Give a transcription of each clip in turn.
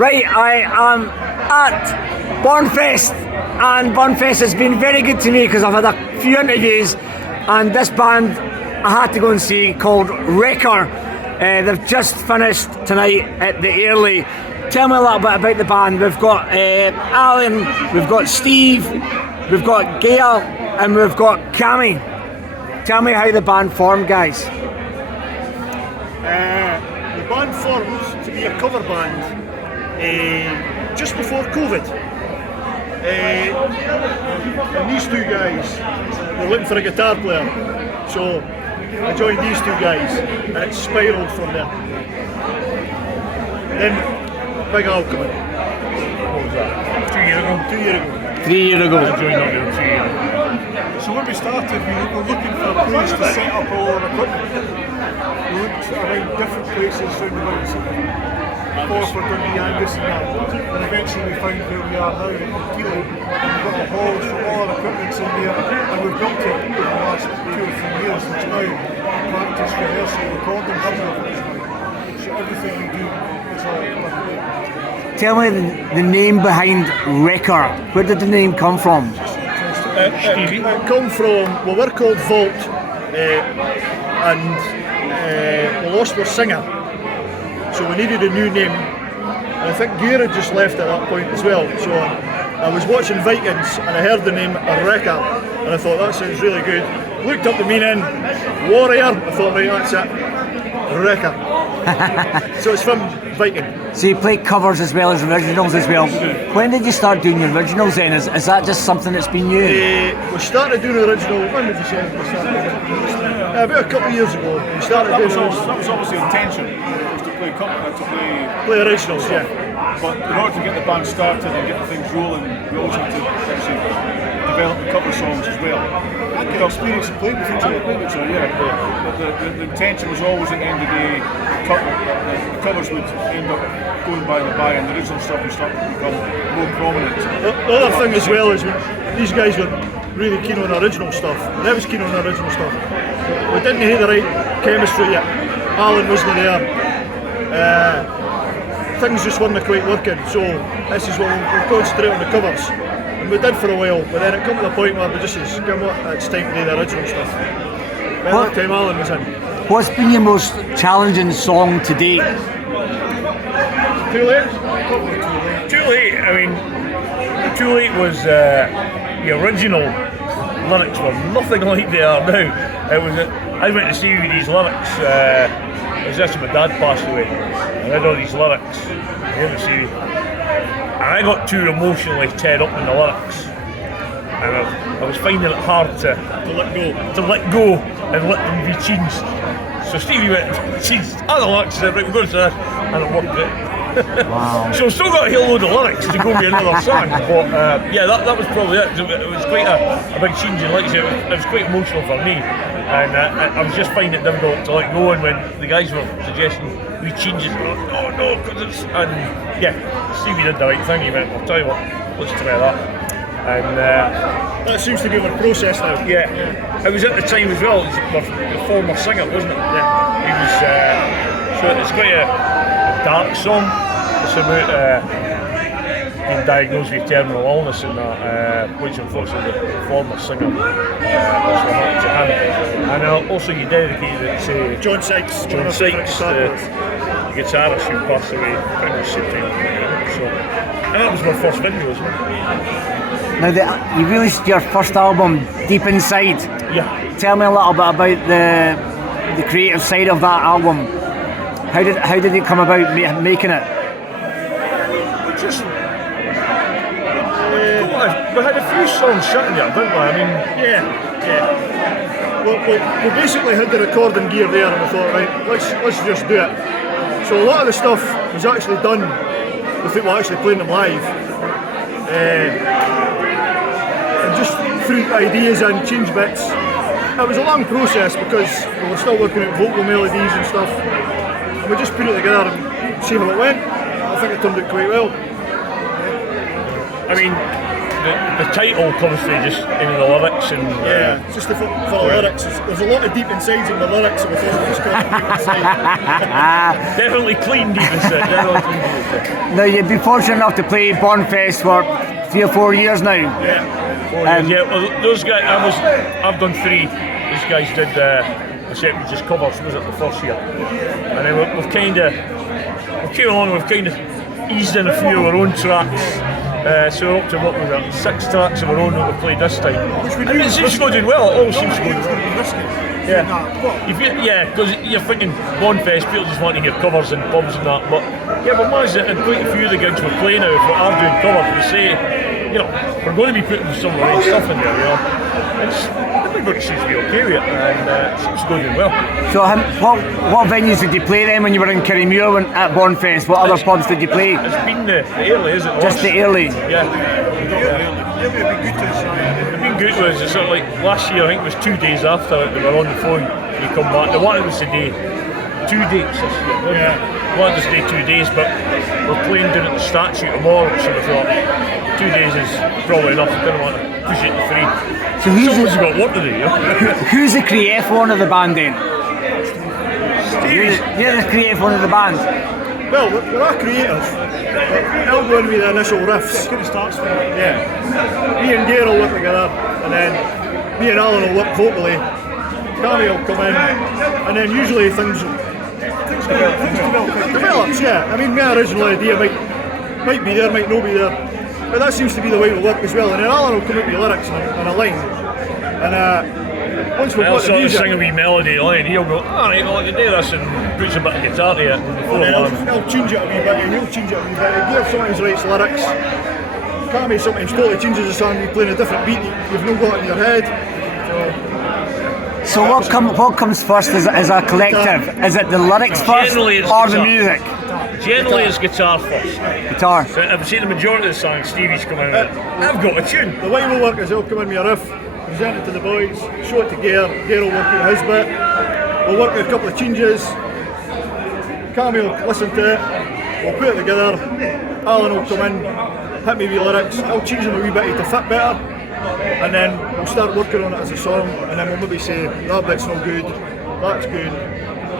Right, I am at Bonfest, and Burnfest has been very good to me because I've had a few interviews, and this band I had to go and see called REKKR. They've just finished tonight at the Early. Tell me a little bit about the band. We've got Alan, we've got Steve, we've got Gail, and we've got Cammy. Tell me how the band formed, guys. The band formed to be a cover band just before COVID. And these two guys were looking for a guitar player, so I joined these two guys, and it spiralled from there. Then Big Al came in. What was that? 2 years ago? 2 years ago. 3 years ago. I joined up there 2 years ago. So when we started, we were looking for a place to set up all our equipment. We looked around different places around about Forford, Dundee, Angus and that. And eventually we found where we are now in Keeley. And we've got a halls for all our equipment's in there. And we've built it over the last 2 or 3 years. It's now practice, rehearsal, recording, so everything we do is all done. Tell me the name behind REKKR. Where did the name come from? It come from, well, we're called Vault, and we lost our singer, so we needed a new name, and I think Gear had just left at that point as well, so I was watching Vikings and I heard the name REKKR, and I thought that sounds really good. Looked up the meaning, warrior, I thought, right, that's it, REKKR. So it's from Viking. So you play covers as well as originals as well. When did you start doing your originals then? Is that just something that's been new? We started doing the original, when did you say we started doing it? About a couple of years ago. We started doing That was always the intention, was to play originals, yeah. But in order to get the band started and get things rolling, we always had to obviously develop the cover songs as well. Get experience of playing with each other, so yeah. But the intention was always at the end of the day, the covers would end up going by and the original stuff would start to become more prominent. The other thing as well is these guys were really keen on original stuff, and I was keen on original stuff. We didn't have the right chemistry yet. Alan wasn't there. Things just weren't quite working, so this is what we'll concentrate on the covers. And we did for a while, but then it came to the point where we just said, it's time to do the original stuff. By that time Alan was in. What's been your most challenging song to date? Too late? Too Late, I mean, Too Late was the original lyrics were nothing like they are now. It was I went to see these lyrics, it was just my dad passed away, and I had all these lyrics, and I got too emotionally tied up in the lyrics, and I was finding it hard to let go and let them be changed. So Stevie went and changed all the lyrics and said, right, we're going to this, and it worked out. Wow. So I've still got a whole load of lyrics to go with another song, but yeah, that was probably it. It was quite a big change in lyrics. It was quite emotional for me, and I was just finding it difficult to let go. And when the guys were suggesting we change it, no, because it's, and yeah, Stevie did the right thing. He went, I'll tell you what, let's try that. And that seems to be our process now. yeah, it was at the time as well. It was the former singer, wasn't it? Yeah, he was. So it's quite a dark song. It's about being diagnosed with terminal illness and that, which unfortunately the former singer that's what happened to him. And also you dedicated it to John Sykes, the guitarist who passed away in the city. So, and that was my first video as well. Now, you released your first album, Deep Inside. Yeah. Tell me a little bit about the creative side of that album. How did it come about making it? We had a few songs shutting there, didn't we? I mean, yeah. We basically had the recording gear there, and we thought, right, let's just do it. So a lot of the stuff was actually done without actually playing them live, and just threw ideas and change bits. It was a long process because we were still working at vocal melodies and stuff. We just put it together and see how it went. I think it turned out quite well. I mean, the title comes from just in the lyrics and just for the lyrics. There's a lot of deep insides in the lyrics, so we thought it was kind of deep inside. definitely clean deep inside. Definitely clean deep inside. Now, you've been fortunate enough to play Bonfest for 3 or 4 years now. Yeah, well, those guys, I've done 3. These guys did the second just covers, was it the first year? And then we've kind of eased in a few of our own tracks. So we're up to what was it, 6 tracks of our own that we played this time. And it seems to go doing well. It all seems to go doing well. Because you're thinking Bonfest, people just want to hear covers and pubs and that. But yeah, we've managed it, and quite a few of the gigs we're playing now, if we are doing covers, we say, we're going to be putting some of the right stuff in there, everybody seems to be okay with it, and it seems to go doing well. So, what venues did you play then when you were in Kirriemuir at Bonfest? What other pubs did you play? It's been the early, is it? Just the early? Yeah. It's been good to us. It's sort of like last year, I think it was 2 days after they were on the phone, you come back. They wanted us to do 2 dates this year. They wanted us to do 2 days, but we're playing down at the statue tomorrow, so we thought 2 days is probably enough. We didn't want to push it to 3. So someone's got work to do, Who's the creative one of the band then? You're the creative one of the band. Well, we're all creative. I'll go in with the initial riffs. It starts from Me and Gare will work together, and then me and Alan will work vocally. Cammy will come in, and then usually things develops. Yeah, I mean, my original idea might be there, might not be there, but that seems to be the way it'll work as well. And then Alan will come up with lyrics and a line, and once we've got the music, sing a wee melody line, he'll go, alright, well I can do this, and puts a bit of guitar to it. and then I'll change it a wee bit, and he'll change it a wee bit. Gare sometimes writes lyrics. Cammy sometimes totally changes the song, you're playing a different beat you've not got in your head. So what comes first as a collective? Is it the lyrics first or the music? Generally it's guitar first. Guitar. So I've seen the majority of the songs, Stevie's come in with it. I've got a tune. The way we'll work is he'll come in with a riff, present it to the boys, show it to Gare will work out his bit, we'll work out a couple of changes, Cammy will listen to it, we'll put it together, Alan will come in, hit me with lyrics, I'll change them a wee bit to fit better, and then we'll start working on it as a song, and then we'll maybe say, that bit's not good, that's good,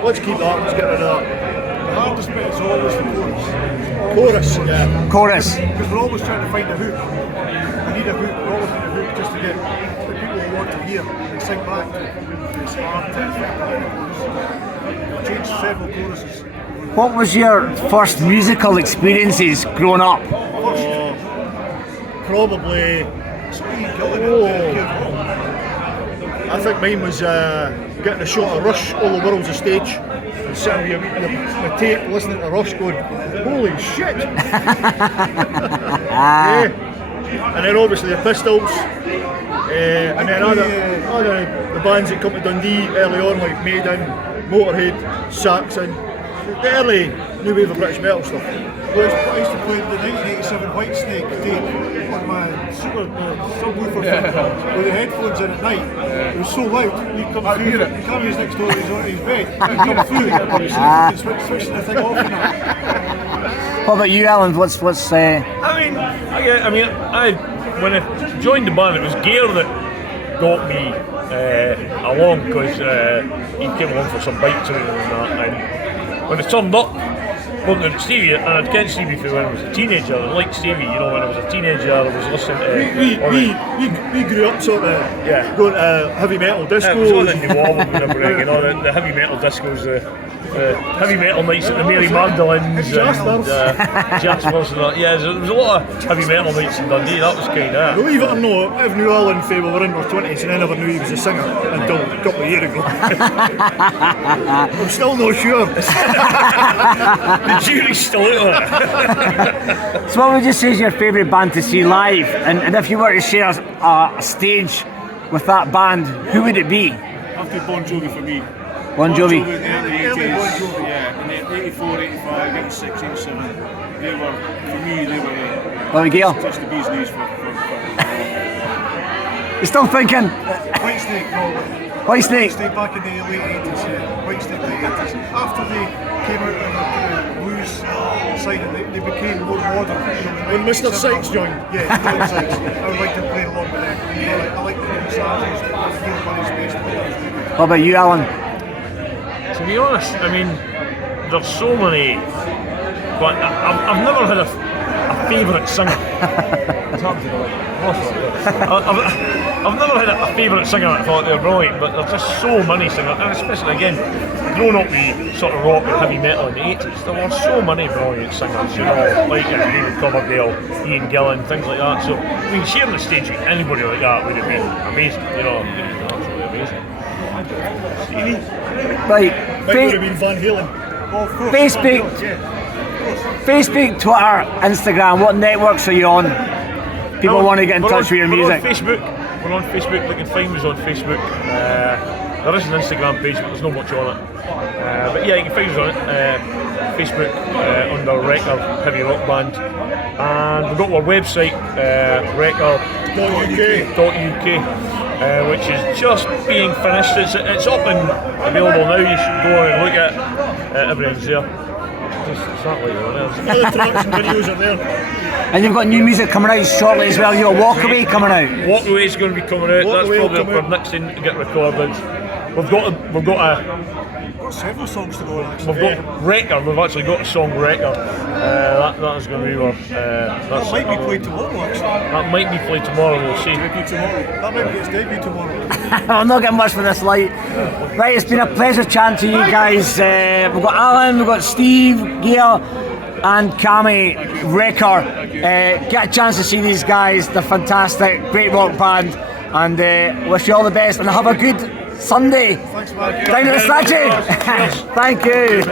let's keep that, let's get rid of that. the hardest bit is always the chorus. Chorus. Because we're always trying to find a hook. We need a hook, we're always need a hook just to get the people who want to hear and sing back to it. It's hard to change several choruses. What was your first musical experiences growing up? Probably, I think mine was getting a shot of Rush, All the World's a Stage, and sitting with my tape listening to Rush going, holy shit! Yeah. And then obviously the Pistols, and then other the bands that come to Dundee early on, like Maiden, Motorhead, Saxon, the early new wave of British metal stuff. I used to play the 1987 Whitesnake tape on my subwoofer with the headphones in at night. It was so loud, you'd come through, you can't use next door, he's on his bed, you'd come through, you can switch the thing off and that. What about you, Alan? What's when I joined the band, it was Gare that got me along, because he came along for some bike touring and that, and when I turned up, bumping into Stevie, and I'd get Stevie from when I was a teenager. I liked Stevie, when I was a teenager, I was listening to. We grew up sort of going to heavy metal discos. It was all in the wall and everything, the heavy metal discos, the heavy metal nights at the Mary Magdalene's and Jaspers and that. Yeah, there was a lot of heavy metal nights in Dundee. That was kind of. Believe it or not, I've knew Alan Faye we were in our 20s, and I never knew he was a singer until a couple of years ago. I'm still not sure. The jury's still out on it. So what would you say is your favourite band to see live? And if you were to share a stage with that band, who would it be? After Bon Jovi for me. Bon Jovi. In the early 80s, yeah, in the 84, 85, 86, 87, they were, for me, Well, Gail, just the bee's knees for you're still thinking? Whitesnake, probably. Whitesnake. Whitesnake back in the late 80s, yeah. Whitesnake late 80s. After came out on the blues side and they became more modern. When Mr. Sykes joined. Yeah, John Sykes. I would like to play along with them. I like the massages, the Neil Bunny's best. What about you, Alan? To be honest, I mean, there's so many, but I've never had a favourite singer. I've never had a favourite singer that I thought they were brilliant, but there's just so many singers, and especially again, growing up with sort of rock and heavy metal in the 80s, there were so many brilliant singers, you know, like David Coverdale, Ian Gillan, things like that. So, I mean, sharing the stage with anybody like that would have been amazing, you know, it would have been absolutely amazing. Right, Might have been Van Halen. Oh, of course. Facebook, Facebook, Twitter, Instagram, what networks are you on? People want to get in touch with your music. We're on Facebook, they can find us on Facebook. There is an Instagram page, but there's not much on it. But yeah, you can find us on it. Facebook under REKKR Heavy Rock Band. And we've got our website, REKKR.uk, which is just being finished. It's up and available now. You should go and look at it. Everything's there. It's not like All the tracks and videos are there. And you've got new music coming out shortly as well. You've got Walkaway coming out. Walkaway is going to be coming out. Walkaway That's probably will come our next thing to get recorded. We've got several songs to go on actually. We've got REKKR. We've actually got a song REKKR. That is going to be our. That might be played tomorrow actually. That might be played tomorrow. We'll see. Debut tomorrow. That might be its debut tomorrow. I'm not getting much for this light. Right, it's been a pleasure chatting to you guys. We've got Alan, we've got Steve, Gail, and Cammy, REKKR. Get a chance to see these guys. They're fantastic, great rock band, and wish you all the best and have a good Sunday. Thanks, man. Down at the statue. Thank you.